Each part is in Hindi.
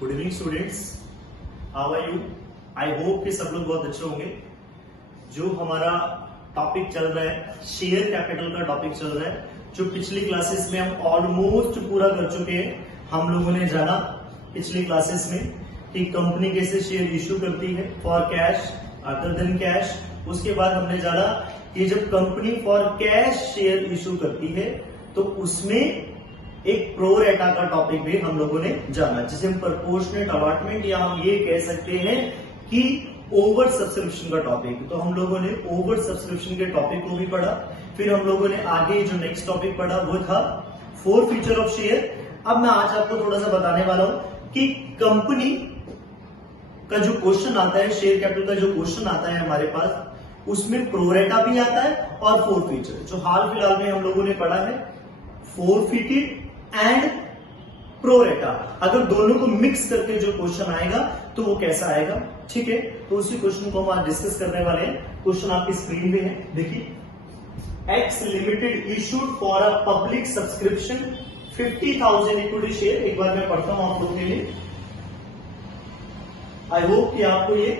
Good evening students, how are you? I hope कि सब लोग बहुत अच्छे होंगे। जो हमारा टॉपिक चल रहा है, शेयर कैपिटल का टॉपिक चल रहा है, जो पिछली क्लासेस में हम ऑलमोस्ट पूरा कर चुके हैं। हम लोगों ने जाना पिछली क्लासेस में कि कंपनी कैसे शेयर इश्यू करती है for cash other than cash. उसके बाद हमने जाना कि जब company for cash share issue करती है तो उसमें एक प्रो रेटा का टॉपिक भी हम लोगों ने जाना, जिसे हम प्रोपोर्शनेट अलॉटमेंट या हम ये कह सकते हैं कि ओवर सब्सक्रिप्शन का टॉपिक। तो हम लोगों ने ओवर सब्सक्रिप्शन के टॉपिक को भी पढ़ा। फिर हम लोगों ने आगे जो नेक्स्ट टॉपिक पढ़ा वो था 4 फीचर ऑफ शेयर। अब मैं आज आपको थोड़ा सा बताने वाला हूं कि कंपनी का जो क्वेश्चन आता है, शेयर कैपिटल का जो क्वेश्चन आता है हमारे पास, उसमें प्रो रेटा भी आता है और 4 फीचर। जो हाल फिलहाल में हम लोगों ने पढ़ा है फोरफिटेड एंड प्रो रेटा, अगर दोनों को मिक्स करके जो क्वेश्चन आएगा तो वो कैसा आएगा, ठीक है। तो उसी क्वेश्चन को हम आज डिस्कस करने वाले हैं। क्वेश्चन आपकी स्क्रीन पे है, देखिए। X limited issued for a public subscription 50,000 equity share. एक बार मैं पढ़ता हूं आप लोगों के लिए। आई होप कि आपको ये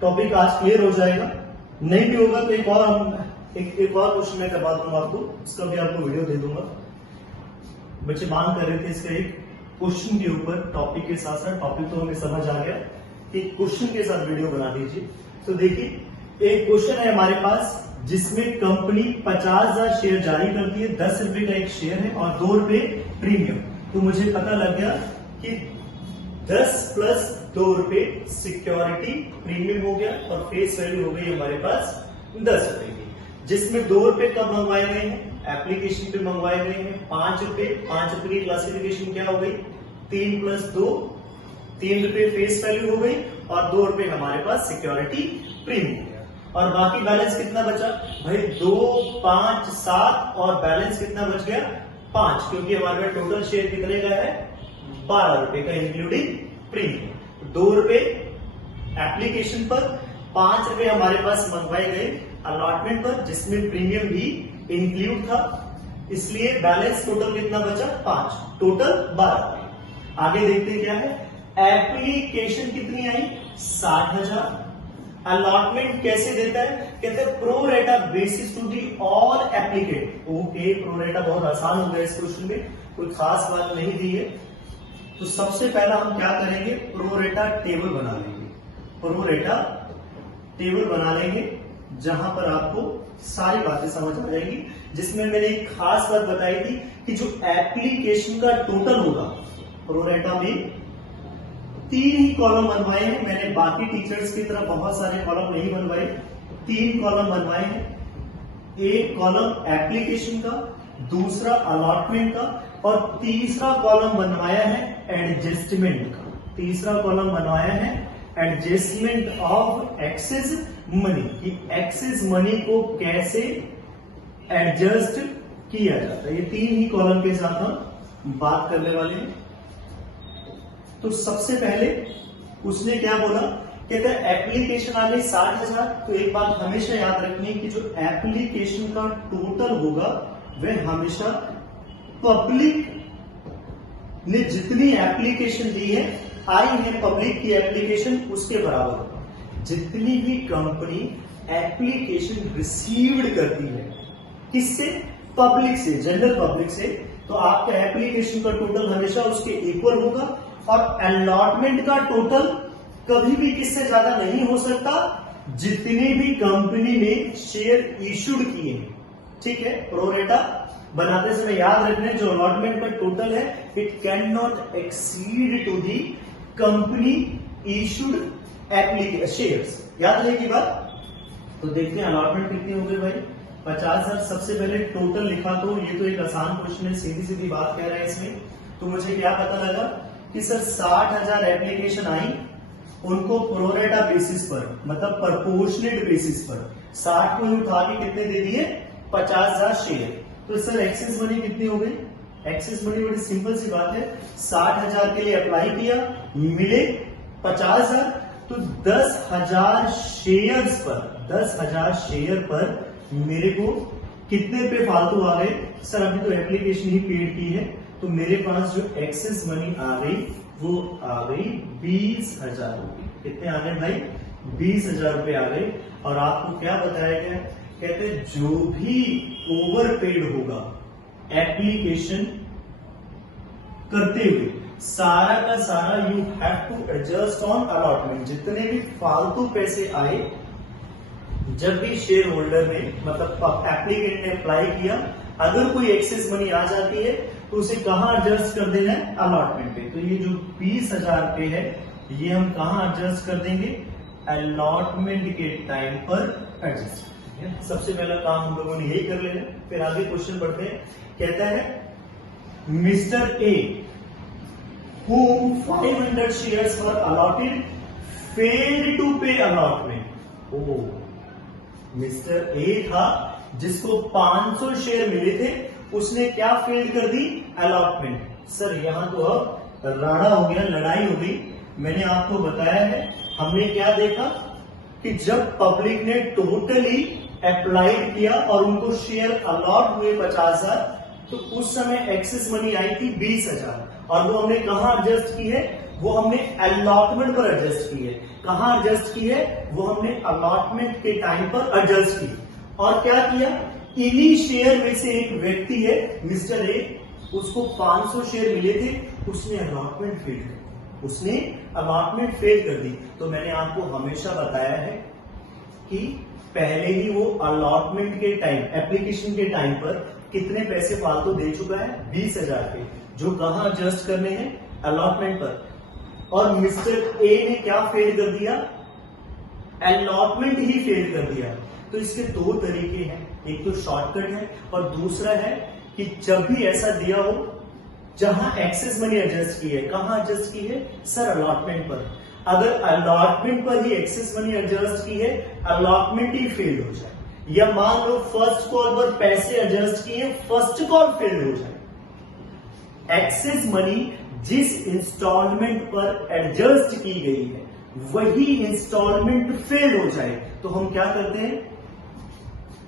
टॉपिक आज क्लियर हो जाएगा। नहीं भी होगा तो एक और क्वेश्चन मैं करवा दूंगा आपको, इसका भी आपको वीडियो दे दूंगा। बच्चे मांग कर रहे थे इसका एक क्वेश्चन के ऊपर, टॉपिक के साथ साथ। टॉपिक तो हमें समझ आ गया कि क्वेश्चन के साथ वीडियो बना दीजिए। तो देखिए, एक क्वेश्चन है हमारे पास जिसमें कंपनी 50,000 शेयर जारी करती है, 10 रुपए का एक शेयर है और 2 रुपए प्रीमियम। तो मुझे पता लग गया कि 10 प्लस 2 रुपए सिक्योरिटी प्रीमियम हो गया और फेस वैल्यू हो गई हमारे पास 10 रुपए की, जिसमें 2 रुपए कब मंगवाए गए हैं, एप्लीकेशन पे मंगवाए गए हैं 5 रुपए। 5 रुपए की क्लासिफिकेशन क्या हो गई, 3 प्लस 2, 3 रुपए फेस वैल्यू हो गई और 2 रुपए हमारे पास सिक्योरिटी प्रीमियम हो गया। और बाकी बैलेंस कितना बचा भाई, 2, 5, 7 और बैलेंस कितना बच गया 5, क्योंकि हमारे पास टोटल शेयर कितने का है 12 रुपए का इंक्लूडिंग प्रीमियम। 2 रुपए एप्लीकेशन पर, 5 रुपए हमारे पास मंगवाए गए अलॉटमेंट पर, जिसमें प्रीमियम भी इंक्लूड था, इसलिए बैलेंस टोटल कितना बचा 5, टोटल 12। आगे देखते हैं क्या है। एप्लीकेशन कितनी आई 60,000। अलॉटमेंट कैसे देता है, कहते हैं pro rata basis to the all applicant. Okay, pro rata बहुत आसान हो गया इस क्वेश्चन में, कोई खास बात नहीं दी है। तो सबसे पहला हम क्या करेंगे, प्रो रेटा टेबल बना लेंगे। प्रो रेटा टेबल बना लेंगे जहां पर आपको सारी बातें समझ आ जाएगी। जिसमें मैंने एक खास बात बताई थी कि जो एप्लीकेशन का टोटल होगा प्रो रेटा में 3 ही कॉलम बनवाए हैं मैंने। बाकी टीचर्स की तरह बहुत सारे कॉलम नहीं बनवाए, 3 कॉलम बनवाए हैं। एक कॉलम एप्लीकेशन का, दूसरा अलॉटमेंट का और तीसरा कॉलम बनवाया है एडजस्टमेंट का। तीसरा कॉलम बनवाया है एडजस्टमेंट ऑफ एक्सेस मनी, कि एक्सेस मनी को कैसे एडजस्ट किया जाता है। ये 3 ही कॉलम के साथ हम बात करने वाले हैं। तो सबसे पहले उसने क्या बोला, कहता है एप्लीकेशन आ गई 60,000। तो एक बात हमेशा याद रखनी है कि जो एप्लीकेशन का टोटल होगा वह हमेशा पब्लिक ने जितनी एप्लीकेशन दी है, आई है पब्लिक की एप्लीकेशन, उसके बराबर होगा। जितनी भी कंपनी एप्लीकेशन रिसीव्ड करती है, किससे, पब्लिक से, जनरल पब्लिक से, तो आपका एप्लीकेशन का टोटल हमेशा उसके इक्वल होगा। और अलॉटमेंट का टोटल कभी भी किससे ज्यादा नहीं हो सकता, जितनी भी कंपनी ने शेयर इश्यूड किए हैं, ठीक है। प्रो रेटा बनाते समय याद रखना, जो अलॉटमेंट का टोटल है it can not exceed to the company issued application shares. याद रहेगी बात। तो देखते हैं अलॉटमेंट कितनी हो गई भाई 50,000। सबसे पहले टोटल लिखा, तो ये तो एक आसान क्वेश्चन है, सीधी सीधी बात कह रहा है इसमें। तो मुझे क्या पता लगा कि सर 60,000 एप्लीकेशन आई, उनको प्रो रेटा बेसिस पर, मतलब प्रोपोर्शनेट बेसिस पर 60 को ही उठा के कितने दे दिए 50,000 शेयर। तो सर एक्सेस मनी कितनी हो गई, एक्सेस मनी बड़ी सिंपल सी बात है, 60,000 के लिए अप्लाई किया, मिले 50,000। तो 10,000 शेयर्स पर, 10,000 शेयर पर मेरे को कितने पे फालतू आ गए, सर अभी तो एप्लीकेशन ही पेड की है, तो मेरे पास जो एक्सेस मनी आ गई वो आ गई 20,000 रुपये। कितने आ गए भाई? 20,000 रुपये आ गए। और आपको क्या बताया गया? कहते जो भी ओवर पेड होगा एप्लीकेशन करते हुए, सारा का सारा you have to adjust on allotment. जितने भी फालतू पैसे आए जब भी शेयर होल्डर ने मतलब एप्लीकेंट ने अप्लाई किया, अगर कोई एक्सेस मनी आ जाती है तो उसे कहां एडजस्ट कर देना है? अलॉटमेंट पे। तो ये जो 20,000 रुपये है ये हम कहां एडजस्ट कर देंगे? अलॉटमेंट के टाइम पर एडजस्ट। सबसे पहला काम हम लोगों ने यही कर लेना। फिर आगे क्वेश्चन बढ़ते हैं। कहता है mister A whom 500 shares were allotted failed to pay allotment। ओ, मिस्टर ए था जिसको 500 शेयर मिले थे, उसने क्या फेल कर दी? अलॉटमेंट। सर यहां तो अब राड़ा हो गया, लड़ाई हो गई। मैंने आपको बताया है, हमने क्या देखा कि जब पब्लिक ने टोटली अप्लाइड किया और उनको शेयर अलॉट हुए 50,000, तो उस समय एक्सेस मनी आई थी 20,000 और वो हमने कहां एडजस्ट की है? वो हमने अलॉटमेंट पर एडजस्ट की है। कहां एडजस्ट की है? वो हमने अलॉटमेंट के टाइम पर एडजस्ट की। और क्या किया? इन्हीं शेयर में से एक व्यक्ति है मिस्टर ए, उसको 500 शेयर मिले थे, उसने अलॉटमेंट फेल कर दी। उसने अलॉटमेंट फेल कर दी। तो मैंने आपको हमेशा बताया है कि पहले ही वो अलॉटमेंट के टाइम, एप्लीकेशन के टाइम पर कितने पैसे फालतू दे चुका है? 20,000 के, जो कहां एडजस्ट करने हैं? अलॉटमेंट पर। और मिस्टर ए ने क्या फेल कर दिया? अलॉटमेंट ही फेल कर दिया। तो इसके दो तरीके हैं, एक तो शॉर्टकट है और दूसरा है कि जब भी ऐसा दिया हो जहां एक्सेस मनी एडजस्ट की है, कहां एडजस्ट की है? सर अलॉटमेंट पर। अगर अलॉटमेंट पर ही एक्सेस मनी एडजस्ट की है, अलॉटमेंट ही फेल हो जाए, या मान लो फर्स्ट कॉल पर पैसे एडजस्ट किए, फर्स्ट कॉल फेल हो जाए, एक्सेस मनी जिस इंस्टॉलमेंट पर एडजस्ट की गई है वही इंस्टॉलमेंट फेल हो जाए, तो हम क्या करते हैं?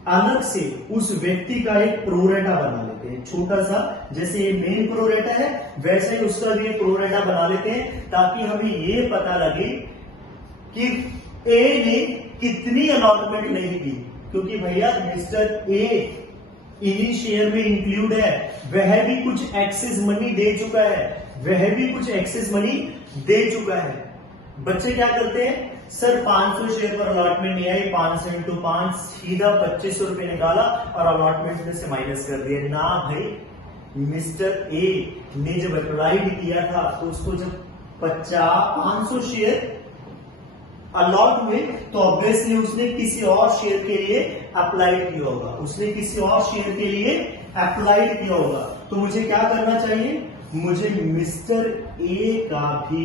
अलग से उस व्यक्ति का एक प्रोरेटा बना लेते हैं, छोटा सा। जैसे ये मेन प्रोरेटा है वैसे ही उसका भी प्रोरेटा बना लेते हैं, ताकि हमें ये पता लगे कि ए ने कितनी अलॉटमेंट नहीं दी। क्योंकि भैया मिस्टर ए इन्हीं शेयर में इंक्लूड है, वह भी कुछ एक्सेस मनी दे चुका है, वह भी कुछ एक्सेस मनी दे चुका है। बच्चे क्या करते हैं? सर 500 शेयर पर अलॉटमेंट नहीं आई, 500 × 5 सीधा 2500 रुपए निकाला और अलॉटमेंट में से माइनस कर दिया। ना भाई, मिस्टर ए ने जब अप्लाई भी किया था तो उसको जब 500 शेयर अलॉट हुए तो ऑब्वियसली उसने किसी और शेयर के लिए अप्लाइड किया होगा, उसने किसी और शेयर के लिए अप्लाइड किया होगा। तो मुझे क्या करना चाहिए? मुझे मिस्टर ए का भी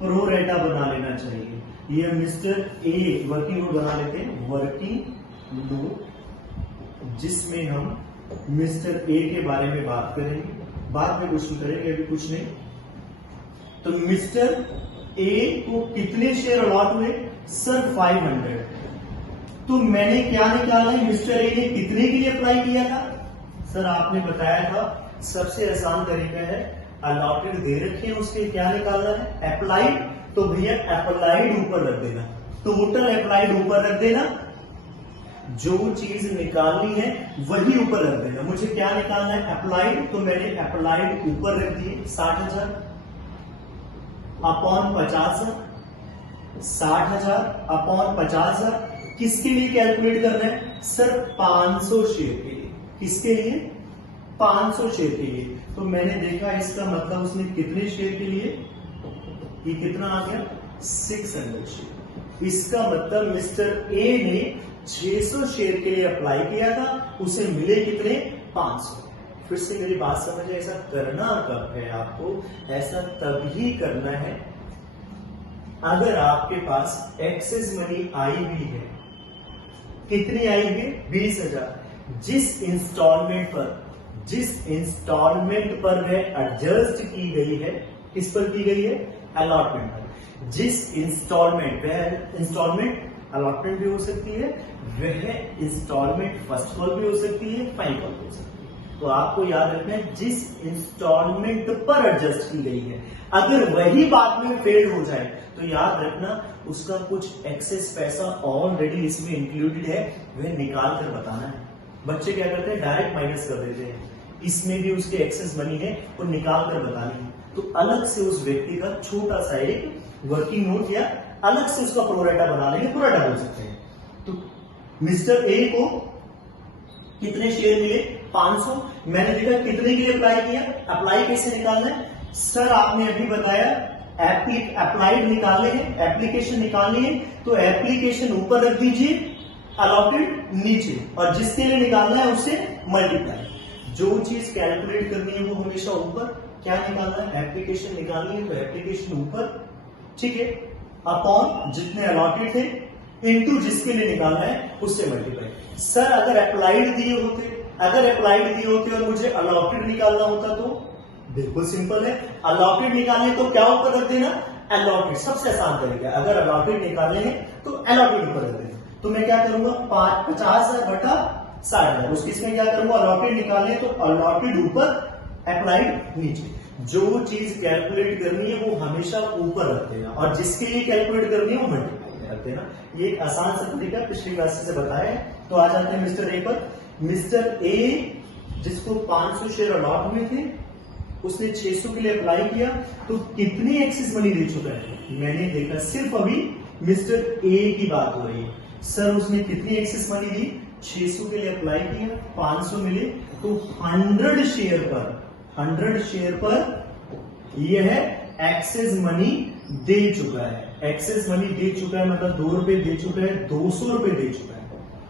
प्रोरेटा बना लेना चाहिए। ये मिस्टर ए वर्किंग नोट बना लेते हैं, वर्किंग नोट, जिसमें हम मिस्टर ए के बारे में बात करेंगे, बाद में क्वेश्चन करेंगे, अभी कुछ नहीं। तो मिस्टर ए को कितने शेयर अलॉट हुए? सर 500। तो मैंने क्या निकाला है? मिस्टर ए ने कितने के लिए अप्लाई किया था? सर आपने बताया था सबसे आसान तरीका है, अलॉटेड दे रखे हैं उसके क्या निकालना है? अप्लाइड। तो भैया अप्लाइड ऊपर रख देना, टोटल अप्लाइड ऊपर रख देना, जो चीज निकालनी है वही ऊपर रख देना। मुझे क्या निकालना है? अप्लाइड। तो मैंने अप्लाइड ऊपर रख दिए 60,000 अपॉन 50,000, 60,000 अपॉन 50,000। किसके लिए कैलकुलेट करना है? सर 500 शेयर के लिए। किसके लिए? 500 शेयर के लिए। तो मैंने देखा इसका मतलब उसने कितने शेयर के लिए, ये कितना आ गया? 600 शेयर। इसका मतलब मिस्टर ए ने 600 शेयर के लिए अप्लाई किया था, उसे मिले कितने? 500। फिर से मेरी बात समझे, ऐसा करना कब है आपको? ऐसा तभी करना है अगर आपके पास एक्सेस मनी आई भी है। कितनी आई है? 20,000। जिस इंस्टॉलमेंट पर वह एडजस्ट की गई है, किस पर की गई है? अलॉटमेंट पर। जिस इंस्टॉलमेंट, वह इंस्टॉलमेंट अलॉटमेंट भी हो सकती है, वह इंस्टॉलमेंट फर्स्ट कॉल भी हो सकती है, फाइनल कॉल भी हो सकती है। तो आपको याद रखना है जिस इंस्टॉलमेंट पर एडजस्ट की गई है, अगर वही बाद में फेल हो जाए तो याद रखना उसका कुछ एक्सेस पैसा ऑलरेडी इसमें इंक्लूडेड है, वह निकाल कर बताना है। बच्चे क्या करते हैं, डायरेक्ट माइनस कर देते हैं, इसमें भी उसके एक्सेस मनी है और निकाल कर बतानी है। तो अलग से उस व्यक्ति का छोटा सा एक वर्किंग नोट या अलग से उसका प्रोरेटा बना लेंगे, प्रोरेटा बोल सकते हैं। तो मिस्टर ए को कितने शेयर मिले, 500। मैंने देखा कितने के लिए अप्लाई किया, अप्लाई कैसे निकालना है सर, आपने अभी बताया अप्लाइड निकालने हैं, एप्लीकेशन निकालनी है, तो एप्लीकेशन ऊपर रख दीजिए, अलॉटेड नीचे, और जिसके लिए निकालना है उससे मल्टीप्लाई। जो चीज कैलकुलेट करनी है वो हमेशा ऊपर, क्या निकालना है, एप्लीकेशन निकालनी है तो एप्लीकेशन ऊपर, ठीक है, अपॉन जितने अलॉटेड थे इनटू जिसके लिए निकालना है उससे मल्टीप्लाई। सर अगर अप्लाइड दिए होते और मुझे अलॉटेड निकालना होता तो बिल्कुल सिंपल है, अलॉटेड निकालने तो क्या ऊपर रख देना, अलॉटेड, सबसे आसान तरीका है। अगर अलॉटेड निकालने हैं तो अलॉटेड ऊपर रख देना। तो मैं क्या करूंगा, 50,000 बटा 60,000, उस केस में क्या करूंगा, अलॉटेड निकालने तो अलॉटेड ऊपर, अप्लाइड नीचे। जो चीज कैलकुलेट करनी है वो हमेशा ऊपर रख देना, और जिसके लिए कैलकुलेट करनी है वो मल्टीप्लाई में रख देना। ये एक आसान सा तरीका पिछली क्लास से बताया है। तो आ जाते हैं मिस्टर ए पर। मिस्टर ए जिसको 500 शेयर अलॉट हुए थे, उसने 600 के लिए अप्लाई किया, तो कितनी एक्सेस मनी दे चुका है, मैंने देखा सिर्फ अभी मिस्टर ए की बात हो रही है। सर उसने कितनी एक्सेस मनी दी, 600 के लिए अप्लाई किया, 500 मिले, तो 100 शेयर पर यह एक्सेस मनी दे चुका है। एक्सेस मनी दे चुका है मतलब 2 रुपए दे चुका है, 200 रुपए दे चुका है।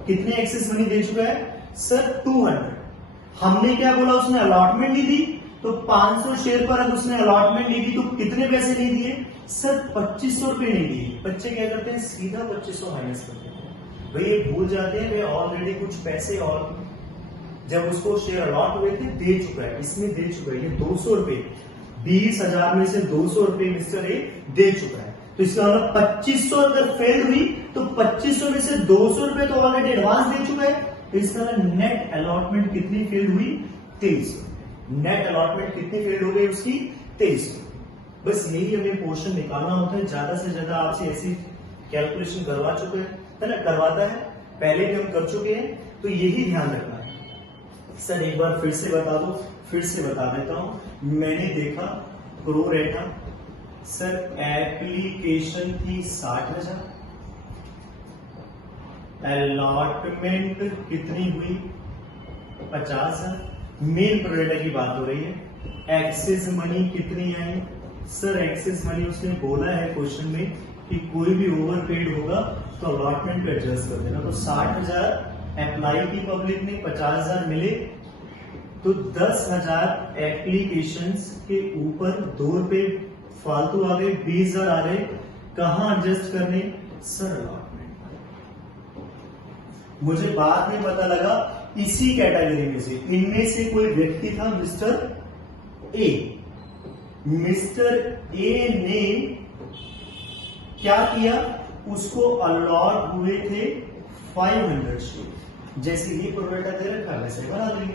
कितने एक्सेस मनी दे चुका है सर, 200। हमने क्या बोला, उसने अलॉटमेंट नहीं दी, तो 500 शेयर पर अगर उसने अलॉटमेंट नहीं दी तो कितने पैसे नहीं दिए सर, 2500 रुपए नहीं दिए। बच्चे क्या करते हैं, सीधा 2500 माइनस कर देते हैं, भाई ये भूल जाते हैं वे ऑलरेडी कुछ पैसे और जब उसको शेयर अलॉट हुए थे दे चुका है, इसमें दे चुका है, ये 200 रुपए, 20,000 में से 200 रुपए मिस्टर ए दे चुका है। तो इसका मतलब 2500 अगर फेल हुई तो 2500 में से 200 रुपए तो ऑलरेडी एडवांस दे चुका है। तो इसका नेट अलॉटमेंट कितनी फेल हुई, 2300। नेट अलॉटमेंट कितनी फेल हो गई उसकी, 2300। बस यही हमें पोर्शन निकालना होता है। ज्यादा से ज्यादा आपसे ऐसी कैलकुलेशन करवा चुके हैं ना, करवाता है, पहले भी हम कर चुके हैं, तो यही ध्यान रखना है। सर एक बार फिर से बता दो, फिर से बता देता हूं। मैंने देखा प्रोरेटा, सर एप्लीकेशन थी 60,000, अलॉटमेंट कितनी हुई 50,000, मेन प्रोरेटा की बात हो रही है। एक्सेस मनी कितनी आई सर, एक्सेस मनी उसने बोला है क्वेश्चन में कि कोई भी ओवरपेड होगा तो अलॉटमेंट पे एडजस्ट कर देना। तो 60,000 अप्लाई की पब्लिक ने, 50,000 मिले, तो 10,000 एप्लीकेशंस के ऊपर 2 रुपए फालतू आ गए, 20,000 आ गए, कहां एडजस्ट करने सर, अलॉटमेंट। मुझे बाद में पता लगा इसी कैटेगरी में से, इनमें से कोई व्यक्ति था मिस्टर ए। मिस्टर ए ने क्या किया, उसको अलॉट हुए थे 500 शेयर, जैसे ही प्रोरेटा दे रखा वैसे बना देंगे।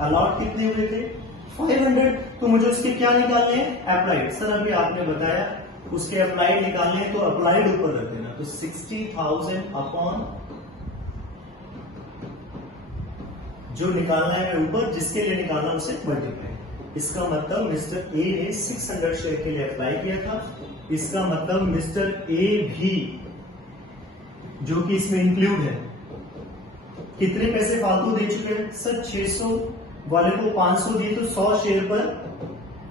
अलॉट कितने हुए थे 500, तो मुझे उसके क्या निकालने हैं, अप्लाइड। सर अभी आपने बताया उसके अप्लाइड निकालने हैं, तो अप्लाइड ऊपर रख देना, तो 60,000 अपॉन जो निकालना है ऊपर, जिसके लिए निकालना उसे मल्टीप्लाई। इसका मतलब मिस्टर ए ने 600 शेयर के लिए अप्लाई किया था, इसका मतलब मिस्टर ए भी, जो कि इसमें इंक्लूड है, कितने पैसे फालतू दे चुके हैं सर, 600 वाले को 500 दिए, तो 100 शेयर पर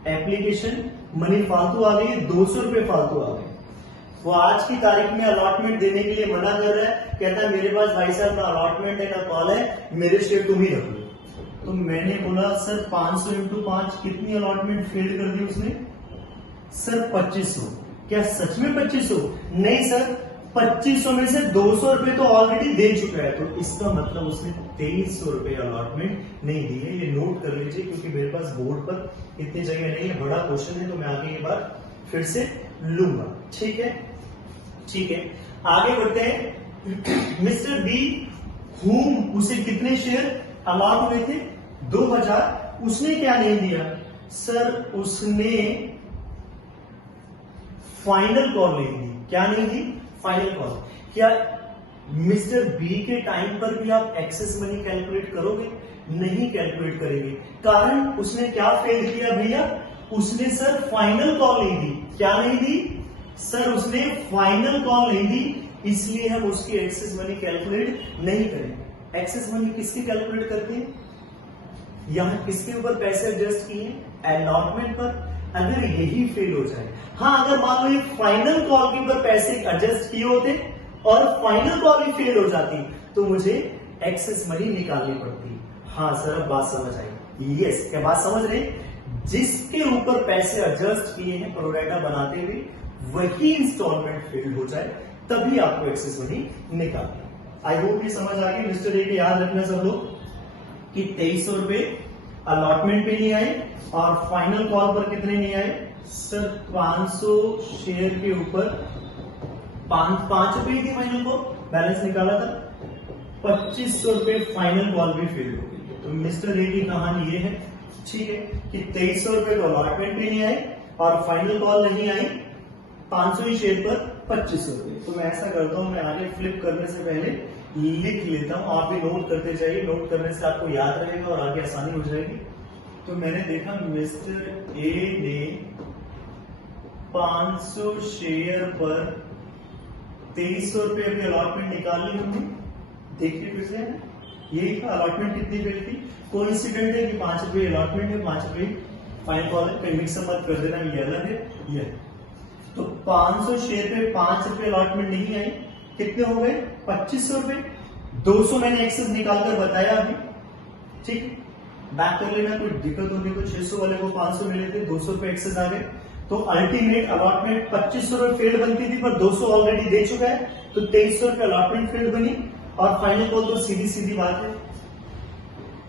एप्लीकेशन मनी फालतू आ गई, 200 रुपए फालतू आ गए। वो आज की तारीख में अलॉटमेंट देने के लिए मना कर रहा है, कहता है मेरे पास भाई साहब ना अलॉटमेंट है ना कॉल है, मेरे शेयर तुम ही रख लो। तो मैंने बोला सर 500 × 5 कितनी अलॉटमेंट फेल कर दी उसने सर, 2500। क्या सच में 2500? नहीं सर, 2500 में से 200 रुपए तो ऑलरेडी दे चुका है, तो इसका मतलब उसने 2300 रुपए अलॉटमेंट नहीं दी है। ये नोट कर लीजिए, क्योंकि मेरे पास बोर्ड पर इतनी जगह नहीं है, बड़ा क्वेश्चन है, तो मैं आगे ये बात फिर से लूंगा। ठीक है, ठीक है, आगे बढ़ते हैं। मिस्टर बी, हुम, उसे कितने शेयर अलॉट हुए थे 2000 उसने क्या नहीं दिया सर, उसने फाइनल कॉल नहीं दी। क्या नहीं दी? Final call. क्या मिस्टर बी के टाइम पर भी आप एक्सेस मनी कैलकुलेट करोगे? नहीं कैलकुलेट करेंगे। कारण उसने क्या फेल किया भैया? उसने सर फाइनल कॉल नहीं दी। क्या नहीं दी सर? उसने फाइनल कॉल नहीं दी, इसलिए हम उसकी एक्सेस मनी कैलकुलेट नहीं करेंगे। एक्सेस मनी किसकी कैलकुलेट करते हैं? यहां किसके ऊपर पैसे एडजस्ट किए? अलॉटमेंट पर। अगर यही फेल हो जाए, हाँ अगर मान लो ये फाइनल कॉल के ऊपर पैसे एडजस्ट किए होते और फाइनल कॉल ही फेल हो जाती, तो मुझे एक्सेस मनी निकालनी पड़ती। हाँ सर, अब बात समझ आई। यस, क्या बात समझ रहे? जिसके ऊपर पैसे एडजस्ट किए हैं प्रोराटा बनाते हुए, वही इंस्टॉलमेंट फेल हो जाए, तभी आपको एक्सेस मनी निकालनी। आई होप ये समझ आ गई। मिस्टर ए के याद रखना सब लोग कि 2300 रुपए अलॉटमेंट पे नहीं आए और फाइनल कॉल पर कितने नहीं आए सर? 500 शेयर के ऊपर 5 रुपए की फाइनल कॉल बैलेंस निकाला था, 2500 रुपए फाइनल कॉल भी फेल हो गई। तो मिस्टर ए की कहानी ये है, ठीक है, कि 2300 रुपए तो अलॉटमेंट पे नहीं आए और फाइनल कॉल नहीं आई, 500 ही शेयर पर 2500 रुपए। तो मैं ऐसा करता हूं, मैं आगे फ्लिप करने से पहले लिख लेता हूं, आप भी नोट करते जाइए। नोट करने से आपको याद रहेगा और आगे आसानी हो जाएगी। तो मैंने देखा मिस्टर ए ने 500 शेयर पर 2300 रुपए अभी अलॉटमेंट निकाल ली हमने। देखिए फिर से, यही था अलॉटमेंट कितनी फेल थी। कोइंसिडेंट है कि 5 रुपए अलॉटमेंट है, 5 रुपए फाइनल कॉल है, कहीं मिक्स मत कर देना, ये अलग है ये। तो 500 शेयर पे 5 रुपए अलॉटमेंट नहीं आई, कितने हो गए? 2500 रुपए। 200 मैंने एक्सेस निकालकर बताया अभी, ठीक। बैक कर लेना, कोई दिक्कत होगी तो 600 वाले को 500 मिले थे, 200 रुपए एक्सेस आ गए। तो अल्टीमेट अलॉटमेंट 2500 रुपए फेल बनती थी, पर 200 ऑलरेडी दे चुका है, तो 2300 रुपए अलॉटमेंट फेल बनी और फाइनल कॉल तो सीधी सीधी बात है।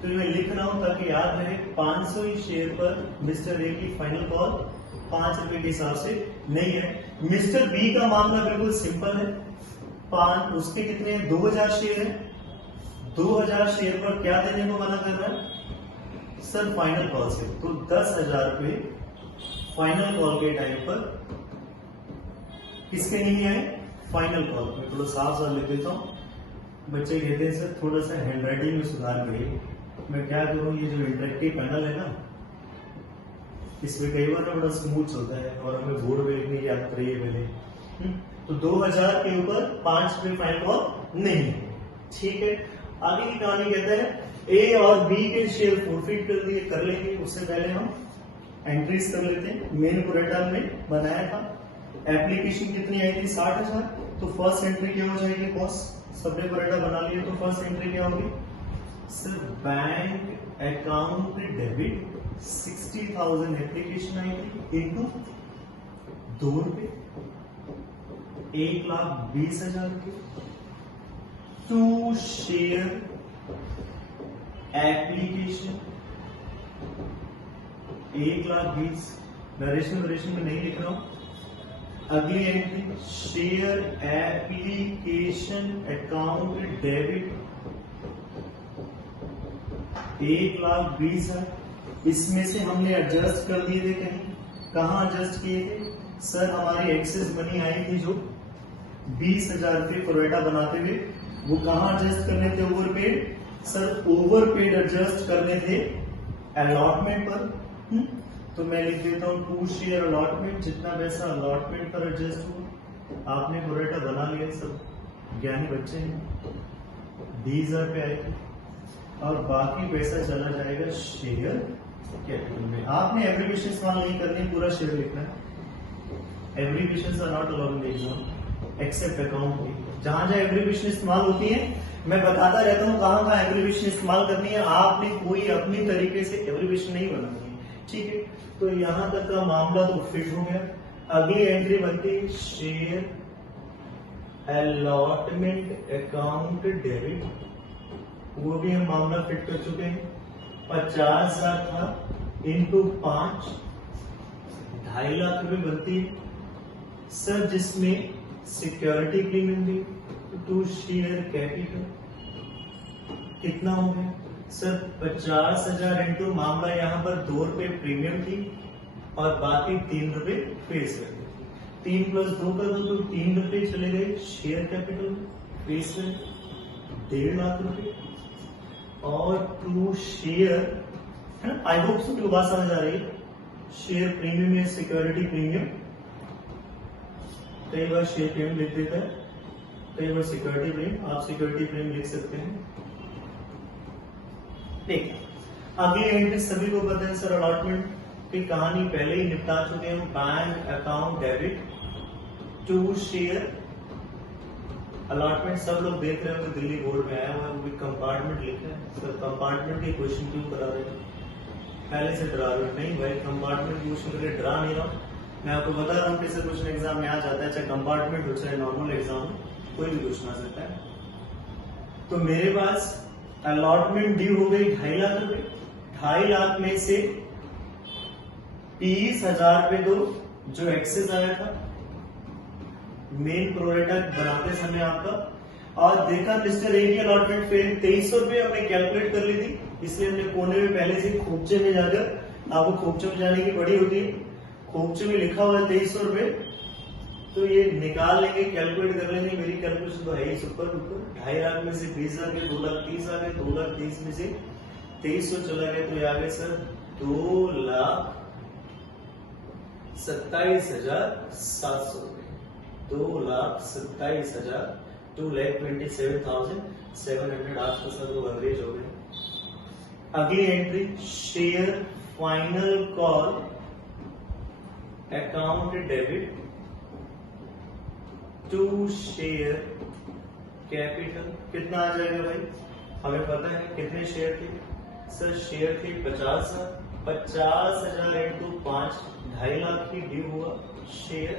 तो मैं लिख रहा हूं ताकि याद रहे, 500 ही शेयर पर मिस्टर ए की फाइनल कॉल 5 रुपए के हिसाब से नहीं है। मिस्टर बी का मामला बिल्कुल सिंपल है। 5 उसके कितने हैं? 2000 शेयर है। 2000 शेयर पर क्या देने को मना कर रहा है सर? फाइनल कॉल से। तो 10,000 रुपए फाइनल कॉल के टाइम पर किसके नहीं आए? फाइनल कॉल पे। थोड़ा साफ साफ लिख देता हूं। बच्चे कहते हैं सर थोड़ा सा हैंडराइटिंग में सुधार करिए। मैं क्या करूं, ये जो इंटरेक्टिव पैनल है ना, इसमें कई बार ना बड़ा स्मूथ होता है और हमें बोर्ड में लिखने की आदत रही है पहले। तो 2000 के ऊपर 5 रुपए फाइनल कॉल नहीं है, ठीक है। आगे की कहानी कहता है ए और बी के शेयर फोरफिट कर दिए, कर लेंगे। उससे पहले हम एंट्रीज कर लेते हैं। मेन प्रोराटा में बनाया था, एप्लीकेशन कितनी आई थी? 60,000। तो फर्स्ट एंट्री क्या हो जाएगी बॉस? सबने प्रोराटा बना लिए, तो फर्स्ट एंट्री क्या होगी sir? Bank account debit 60,000 application आई थी इंटू 2 रुपए, 1,20,000 रुपए टू शेयर एप्लीकेशन 1,20,000। नरेशन में नहीं लिख रहा हूं। अगली entry share application account debit 1,20,000। इसमें से हमने एडजस्ट कर दिए थे, कहीं कहां एडजस्ट किए थे सर? हमारी एक्सेस मनी आई थी जो 20,000 रुपए प्रोराटा बनाते हुए, वो कहां एडजस्ट करने थे? ओवरपेड सर, ओवरपेड एडजस्ट करने थे अलॉटमेंट पर। तो मैं लिख देता हूं 2 शेयर अलॉटमेंट, जितना पैसा अलॉटमेंट पर एडजस्ट हुआ। आपने प्रोराटा बना लिया, सब ज्ञानी बच्चे हैं। 20,000 रुपए आए थे और बाकी पैसा चला जाएगा शेयर कैपिटल में। आपने एब्रीविएशन इस्तेमाल नहीं करनी, पूरा शेयर लिखना है। Abbreviations are not allowed in the exam except account की। जहां जहां एब्रीविएशन इस्तेमाल होती है मैं बताता रहता हूं कहां कहां एब्रीविएशन इस्तेमाल करनी है। आपने कोई अपनी तरीके से एब्रीविएशन नहीं बनानी है, ठीक है। तो यहां तक का मामला तो फिट हो गया। अगली एंट्री बनती है शेयर अलॉटमेंट अकाउंट डेबिट, वो भी हम मामला फिट कर चुके हैं। 50,000 था इंटू 5, 2.5 लाख रुपए बनती है सर, जिसमें सिक्योरिटी क्लेम थी टू शेयर कैपिटल कितना हो गया सर 50,000 इंटू मामला यहाँ पर 2 रुपए प्रीमियम थी और बाकी 3 रुपए फेस वैल्यू। 3 प्लस 2 कर दो तो 3 रुपए चले गए share capital face value 1.5 lakh रुपए और टू शेयर है ना। आई होप सबको बात समझ आ रही है। शेयर प्रीमियम या सिक्योरिटी प्रीमियम, कई बार शेयर प्रीमियम लिख देता है, कई बार सिक्योरिटी प्रीमियम। आप सिक्योरिटी प्रीमियम लिख सकते हैं। देखिए अगली एंट्री सभी को पता है सर, अलॉटमेंट की कहानी पहले ही निपटा चुके हैं। Bank account debit to share allotment सब लोग देख रहे होंगे, दिल्ली बोर्ड में आया हुआ है, वो भी कंपार्टमेंट लिखा है। सर कंपार्टमेंट के क्वेश्चन क्यों करा रहे हैं, पहले से डरा रहे? नहीं भाई, कंपार्टमेंट क्वेश्चन करके डरा नहीं रहा हूं, मैं आपको बता रहा हूँ कैसे क्वेश्चन एग्जाम में आ जाता है, चाहे कंपार्टमेंट हो चाहे नॉर्मल एग्जाम हो, कोई भी क्वेश्चन आ सकता है। तो मेरे पास अलॉटमेंट ड्यू हो गई 2.5 लाख रुपए। 2.5 लाख में से 30,000 रुपए दो जो एक्सेस आया था मेन प्रोरेटा बनाते समय आपका, और देखा मिस्टर ए की अलॉटमेंट फेल 2300 रुपए हमने कैलकुलेट कर ली थी, इसलिए हमने कोने में पहले से खोपचे में जाकर, आपको खोपचे में जाने की पड़ी होती है, खोपचे में लिखा हुआ है 2300 रुपए, तो ये निकाल लेंगे, कैलकुलेट कर लेंगे। मेरी कैलकुलेशन तो है ही सुपर ऊपर। 2.5 लाख में से 20,000 के 2,30,000 आ गए, 2,30,000 में से 2300 चला गया, तो ये आ गए सर 2,27,700 रुपए। 2,27,000 2,27,700 आपका सब लोग अंग्रेज हो गए। अगली entry share final call account debit to share capital कितना आ जाएगा भाई, हमें पता है कितने शेयर थे सर, शेयर थे 50,000। 50,000 इंटू 5 2.5 लाख की ड्यू हुआ शेयर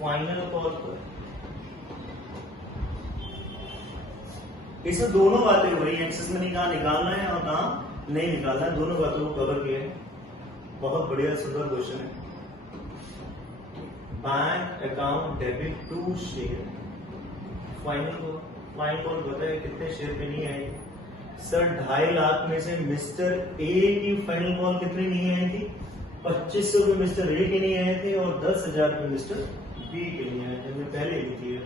फाइनल कॉल पर। इसे दोनों बातें हो रही है, एक्सेस मनी कहाँ निकालना है और कहाँ नहीं निकालना है, दोनों बातों को कवर किया है। बहुत बढ़िया सुंदर क्वेश्चन है। Bank account debit to share final call बताए कितने शेयर पे नहीं आए सर, 2.5 लाख में से मिस्टर ए की फाइनल कॉल कितनी नहीं आई थी, 2,500 रुपए मिस्टर ए के नहीं आए थे और 10,000 रुपए मिस्टर बी के नहीं आए थे। मैं पहले लिख दिया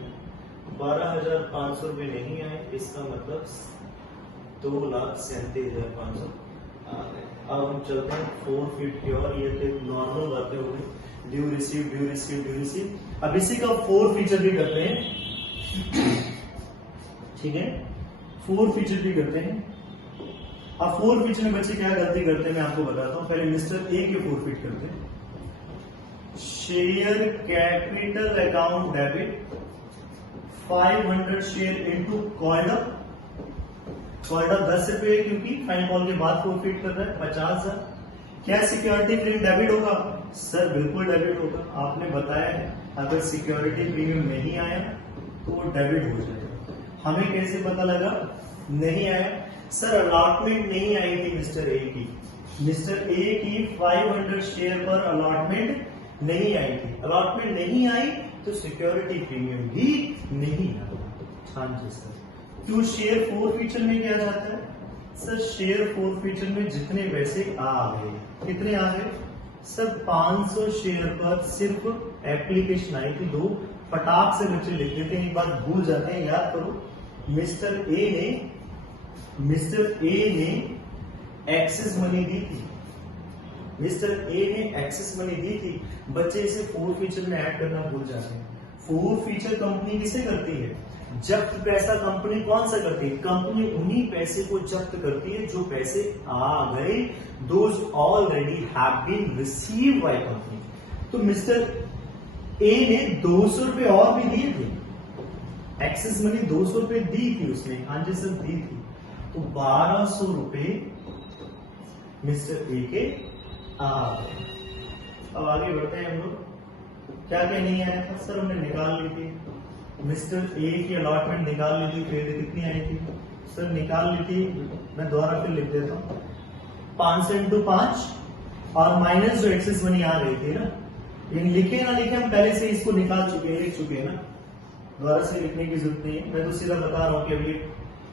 12,500 रुपए नहीं आए, इसका मतलब 2,37,500 आ गए। अब हम चलते हैं 4 फीट की और, ये तो नॉर्मल बातें हो गई, due receive due receive due receive. अब इसी का 4 फीचर भी करते हैं, ठीक है, 4 फीचर भी करते हैं। अब 4 फीचर में बच्चे क्या गलती करते हैं मैं आपको बताता हूं। पहले मिस्टर ए के 4 फीट करते हैं। Share capital account debit 500 share into called up 10 रुपए, क्योंकि फाइनल कॉल के बाद 4 फीट कर रहा है 50,000। क्या सिक्योरिटी प्रीमियम डेबिट होगा सर? बिल्कुल डेबिट होगा, आपने बताया है अगर सिक्योरिटी प्रीमियम नहीं आया तो वो डेबिट हो जाएगा। हमें कैसे पता लगा नहीं आया सर? अलॉटमेंट नहीं आई थी मिस्टर ए की, मिस्टर ए की 500 शेयर पर अलॉटमेंट नहीं आई थी। अलॉटमेंट नहीं आई तो सिक्योरिटी प्रीमियम भी नहीं आया। हाँ जी सर। क्यों शेयर 4 फीचर में क्या जाता है सर? शेयर 4 फीचर में जितने पैसे आ गए, कितने आ गए सर? 500 शेयर पर सिर्फ एप्लीकेशन आई थी, 2 फटाक से बच्चे लिख देते हैं, एक बात भूल जाते हैं, याद करो। मिस्टर ए ने एक्सेस मनी दी थी, मिस्टर ए ने एक्सेस मनी दी थी, बच्चे इसे 4 फीचर में ऐड करना भूल जाते हैं। 4 फीचर कंपनी किसे करती है? जब्त पैसा कंपनी कौन सा करती है? कंपनी उन्हीं पैसे को जब्त करती है जो पैसे आ गए, those already have been received by company. तो मिस्टर ए ने 200 रुपए और भी दिए थे, एक्सेस मनी 200 रुपए दी थी उसने, हाँ जी सर दी थी, तो 1200 रुपए मिस्टर ए के आ गए। अब आगे बढ़ते हैं हम लोग। क्या क्या नहीं आया था सर? हमने निकाल ली थी, मिस्टर ए की अलॉटमेंट निकाल ली थी, फिर कितनी आई थी सर? निकाल ली थी, मैं दोबारा फिर लिख देता हूं, 500 इंटू 5 और माइनस जो एक्सेस मनी आ गई थी ना, ये लिखे ना लिखे हम पहले से इसको निकाल चुके हैं, लिख चुके हैं ना, दोबारा से लिखने की जरूरत नहीं है, मैं तो सीधा बता रहा हूं कि अभी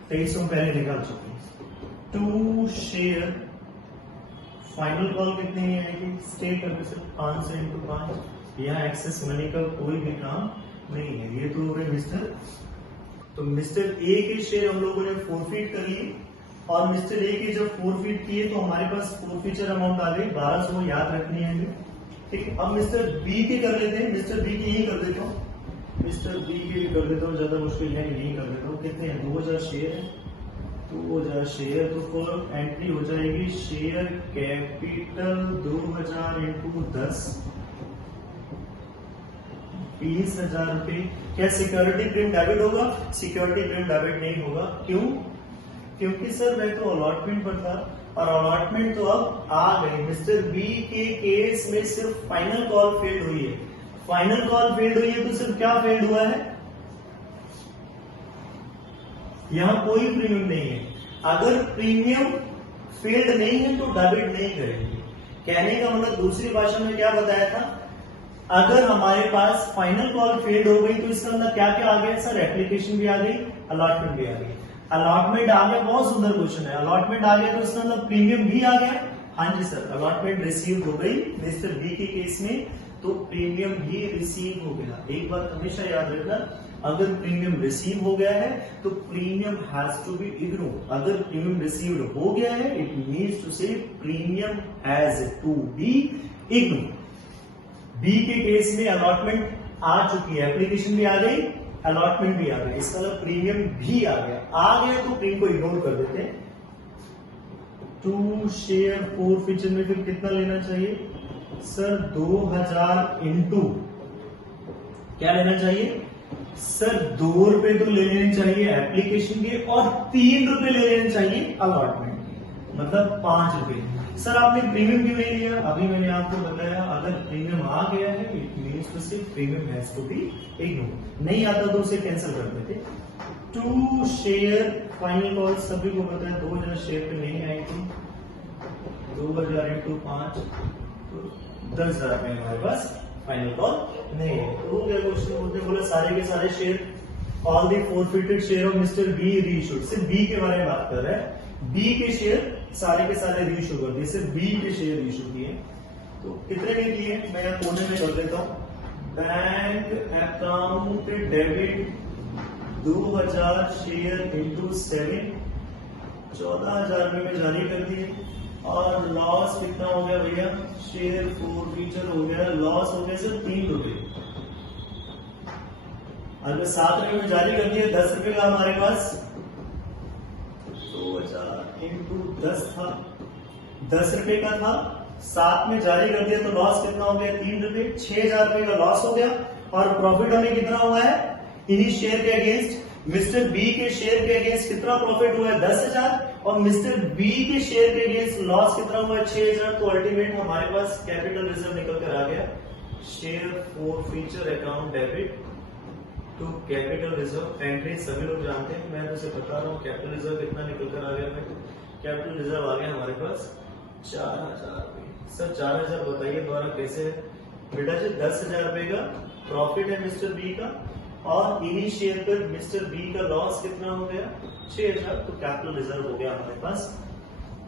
2300 पहले निकाल चुके हैं। टू शेयर फाइनल कॉल कितनी आएगी, स्टेट कैपिटल 500 इंटू 5। यहाँ एक्सेस मनी का कोई भी काम नहीं है। ये तो हो गए मिस्टर, तो मिस्टर ए के शेयर हम लोगों ने फोरफीट कर लिए, और मिस्टर ए के जब फोरफीट किए तो हमारे पास फोरफीचर अमाउंट आ गई 1200, याद रखनी है हमें। ठीक है, अब मिस्टर बी के कर लेते हैं। मिस्टर बी के यही कर देता हूँ, मिस्टर बी के कर देता हूँ, ज्यादा मुश्किल है कि यही कर देता हूँ। कितने हैं, 2000 शेयर है, 2000 शेयर, तो फॉर एंट्री हो जाएगी शेयर कैपिटल 2000 इंटू 10, 20,000 रुपए। क्या सिक्योरिटी प्रीमियम डेबिट होगा? सिक्योरिटी प्रीमियम डेबिट नहीं होगा। क्यों? क्योंकि सर मैं तो अलॉटमेंट पर था, और अलॉटमेंट तो अब आ गई। मिस्टर बी के केस में सिर्फ फाइनल कॉल फेल्ड हुई है। फाइनल कॉल फेल्ड हुई है तो सिर्फ क्या फेल्ड हुआ है, यहां कोई प्रीमियम नहीं है। अगर प्रीमियम फेल्ड नहीं है तो डेबिट नहीं करेंगे। कहने का मतलब दूसरी भाषा में क्या बताया था, अगर हमारे पास फाइनल कॉल फेल्ड हो गई तो इसका मतलब क्या क्या आ गया सर, एप्लीकेशन भी आ गई, अलॉटमेंट भी आ गई। अलॉटमेंट आ गया, बहुत सुंदर क्वेश्चन है। अलॉटमेंट आ गया तो इसका मतलब प्रीमियम भी आ गया। हाँ जी सर, अलॉटमेंट रिसीव हो गई मिस्टर बी के केस में, तो प्रीमियम भी रिसीव हो गया। एक बात हमेशा याद रखना, अगर प्रीमियम रिसीव हो गया है तो premium has to be ignored. अगर प्रीमियम रिसीव्ड हो गया है, it means to say premium has to be ignored. B के केस में अलॉटमेंट आ चुकी है, एप्लीकेशन भी आ गई, अलॉटमेंट भी आ गया, इसका मतलब प्रीमियम भी आ गया तो प्रीमियम को इग्नोर कर देते हैं। टू शेयर फोरफीचर में फिर कितना लेना चाहिए सर, 2000 इंटू क्या लेना चाहिए सर, 2 रुपए तो ले लेने चाहिए एप्लीकेशन के, और 3 रुपए ले लेने चाहिए अलॉटमेंट के, मतलब 5 रुपए। सर आपने प्रीमियम क्यों नहीं लिया, अभी मैंने आपको बताया, अगर प्रीमियम आ गया है it means to say premium has to be ignored. नहीं आता तो उसे कैंसिल कर देते। टू शेयर फाइनल कॉल सभी को पता है 2000 शेयर पे नहीं आई थी, 2000 इंटू 5 तो 10,000 में हमारे पास फाइनल कॉल नहीं है। तो हो गया क्वेश्चन, बोलते बोले सारे के सारे share, all the forfeited share of mister B reissued. सिर्फ बी के बारे में बात कर रहा है, बी के शेयर सारे के सारे रीइश्यू कर दिए, सिर्फ बी के शेयर इश्यू किए। तो कितने के किए मैं यहाँ कोने में कर देता हूँ, bank account debit 2000 share into 7, 14,000 में जारी कर दिए। और लॉस कितना हो गया भैया, शेयर फोरफीचर हो गया, लॉस हो गया सिर्फ 3 रुपए। अगर 7 रुपए में जारी कर दिया, 10 रुपए का हमारे पास 2000 इंटू 10 था, 10 रुपए का था, 7 में जारी कर दिया तो लॉस कितना हो गया 3 रुपए, 6,000 रुपए का लॉस हो गया। और प्रॉफिट हमें कितना हुआ है, इन्हीं शेयर के अगेंस्ट मिस्टर बी के शेयर के अगेंस्ट कितना प्रॉफिट हुआ है 10,000, और मिस्टर बी के शेयर के अगेंस्ट लॉस कितना हुआ है 6,000। तो अल्टीमेट हमारे पास कैपिटल रिजर्व निकल कर आ गया, share forfeiture account debit to capital reserve. Entry सभी लोग जानते हैं, मैं तो उसे बता रहा हूँ कैपिटल रिजर्व कितना निकल कर आ गया। कैपिटल रिजर्व आ गया हमारे पास 4,000 रुपए। सर 4,000 बताइए दोबारा कैसे है बेटा जी, 10,000 रुपए का प्रॉफिट है मिस्टर बी का, और इन्हीं शेयर पर मिस्टर बी का लॉस कितना हो गया 6,000। तो कैपिटल रिजर्व हो गया हमारे पास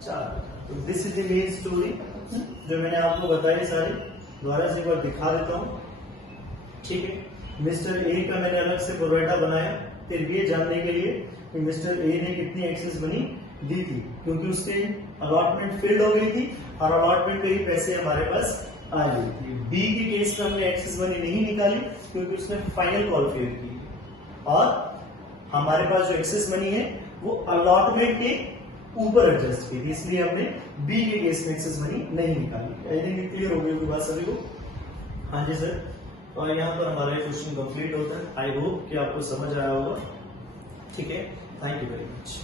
4,000। तो this is the main story जो मैंने आपको बताई सारी, दोबारा से एक बार दिखा देता हूँ। ठीक है, मिस्टर ए का मैंने अलग से प्रोवाइडा बनाया फिर ये जानने के लिए कि मिस्टर ए ने कितनी एक्सेस मनी दी थी, क्योंकि उसके अलॉटमेंट फील्ड हो गई थी और अलॉटमेंट के ही पैसे हमारे पास आ गई थी। बी के केस में हमने एक्सेस मनी नहीं निकाली क्योंकि उसने फाइनल कॉल फेल की, और हमारे पास जो एक्सेस मनी है वो अलॉटमेंट के ऊपर एडजस्ट की थी, इसलिए हमने बी के केस में एक्सेस मनी नहीं निकाली। आई थिंक क्लियर हो गई बात सभी को। हाँ जी सर, और यहाँ पर हमारा क्वेश्चन कंप्लीट होता है। आई होप कि आपको समझ आया होगा। ठीक है, थैंक यू वेरी मच।